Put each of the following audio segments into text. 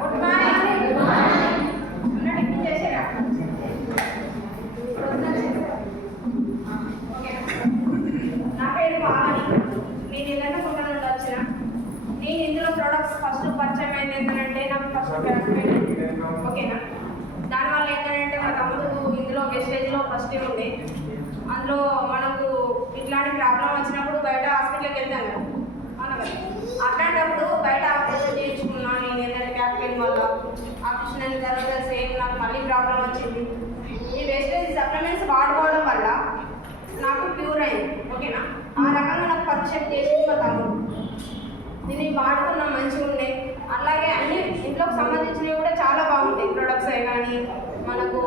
Good morning. Good morning. Tiffin చేశారా? నా పేరు పావని. నేను ఇలాంటి ఫోటో నుండి వచ్చిన. నేను ఇందులో ప్రొడక్ట్స్ ఫస్ట్ పరిచయం అయింది ఏంటంటే నాకు ఫస్ట్ ఓకేనా. దానివల్ల ఏంటంటే మా తమ్ముడు ఇందులో వెస్టేజ్లో ఫస్ట్ ఉండే. అందులో మనకు ఇట్లాంటి ప్రాబ్లం వచ్చినప్పుడు బయట హాస్పిటల్కి వెళ్తాం కదా అవునా కదా. అట్లాంటప్పుడు బయట ఆపరేషన్ చేయించుకున్నా నేను ఏంటంటే బ్యాక్ పెయిన్ వల్ల ఆపరేషన్ అయిన తర్వాత సేమ్ నాకు మళ్ళీ ప్రాబ్లం వచ్చింది. ఈ వేస్టేజ్ సప్లిమెంట్స్ వాడుకోవడం వల్ల నాకు క్యూర్ అయింది ఓకేనా. ఆ రకంగా నాకు పరిచయం చేసింది మా తమ్ముడు. దీన్ని వాడుకున్నా మంచిగా ఉండే. అలాగే అన్ని ఇంట్లోకి సంబంధించినవి కూడా చాలా బాగుంటాయి ప్రొడక్ట్స్ కానీ మనకు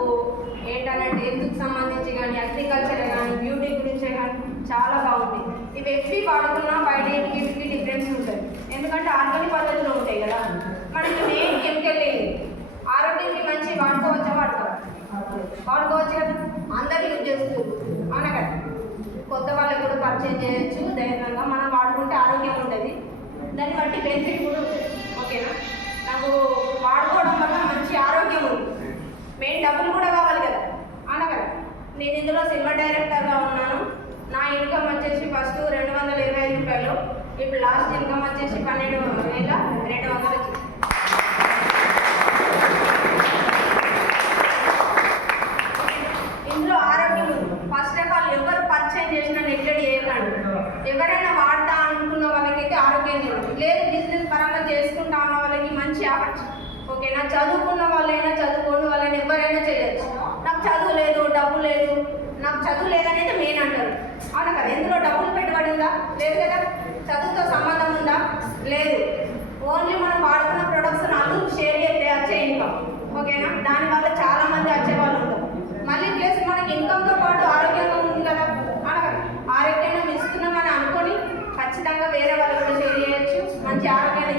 ఏంటంటే హెల్త్కి సంబంధించి కానీ అగ్రికల్చర్ కానీ బ్యూటీ గురించే కానీ చాలా బాగుంటాయి. ఇవి ఎఫ్వి వాడుకున్నా బయట వీటికి డిఫరెన్స్ ఉంటుంది. ఎందుకంటే ఆర్గానిక్ పద్ధతిలో ఉంటాయి కదా. మనకి మెయిన్ కెమికల్ లేదు. ఆరోగ్యానికి మంచి వాడుకోవచ్చా వాడుకోవచ్చు కదా. అందరూ యూజ్ చేస్తారు అవునా కదా. కొత్త వాళ్ళకి కూడా పర్చేజ్ చేయొచ్చు ధైర్యంగా. మనం వాడుకుంటే ఆరోగ్యం ఉంటుంది. దాన్ని బట్టి బెనిఫిట్ కూడా ఉంటుంది ఓకేనా. నాకు వాడుకోవడం వల్ల మంచి ఆరోగ్యం ఉంది. మెయిన్ డబ్బులు కూడా కావాలి కదా అవునా కదా. నేను ఇందులో సిల్వర్ డైరెక్టర్గా ఉన్నాను. నా ఇన్కమ్ వచ్చేసి ఫస్ట్ 225 రూపాయలు. ఇప్పుడు లాస్ట్ ఇన్కమ్ వచ్చేసి 12,200. ఇందులో ఆరోగ్యం ఉంది. ఫస్ట్ ఆఫ్ ఆల్ ఎవరు పర్చేజ్ చేసినా నెగ్లెక్ట్ చేయకండి. ఎవరైనా వాడతా అనుకున్న వాళ్ళకైతే ఆరోగ్యం లేదు. బిజినెస్ పరంగా చేసుకుంటా ఉన్న వాళ్ళకి మంచి ఆపర్చునిటీ ఓకేనా. చదువుకున్న వాళ్ళైనా చదువుకోని వాళ్ళైనా ఎవరైనా చేయొచ్చు. నాకు చదువు లేదు డబ్బు లేదు నాకు చదువు లేదనేది మెయిన్ అంటారు అవునా కదా. ఎందులో డబ్బులు పెట్టుబడి ఉందా లేదు కదా. చదువుతో సంబంధం ఉందా లేదు. ఓన్లీ మనం వాడుకున్న ప్రొడక్ట్స్ నలుగురు షేర్ చేస్తే వచ్చే ఇన్కమ్ ఓకేనా. దానివల్ల చాలామంది వచ్చేవాళ్ళు ఉంటారు. మళ్ళీ ప్లస్ మనకి ఇన్కమ్తో పాటు ఆరోగ్యంగా ఉంది కదా అవునా కదా. ఆరోగ్యంగా ఇస్తున్నామని అనుకొని ఖచ్చితంగా వేరే వాళ్ళు కూడా షేర్ చేయొచ్చు. మంచి ఆరోగ్యాన్ని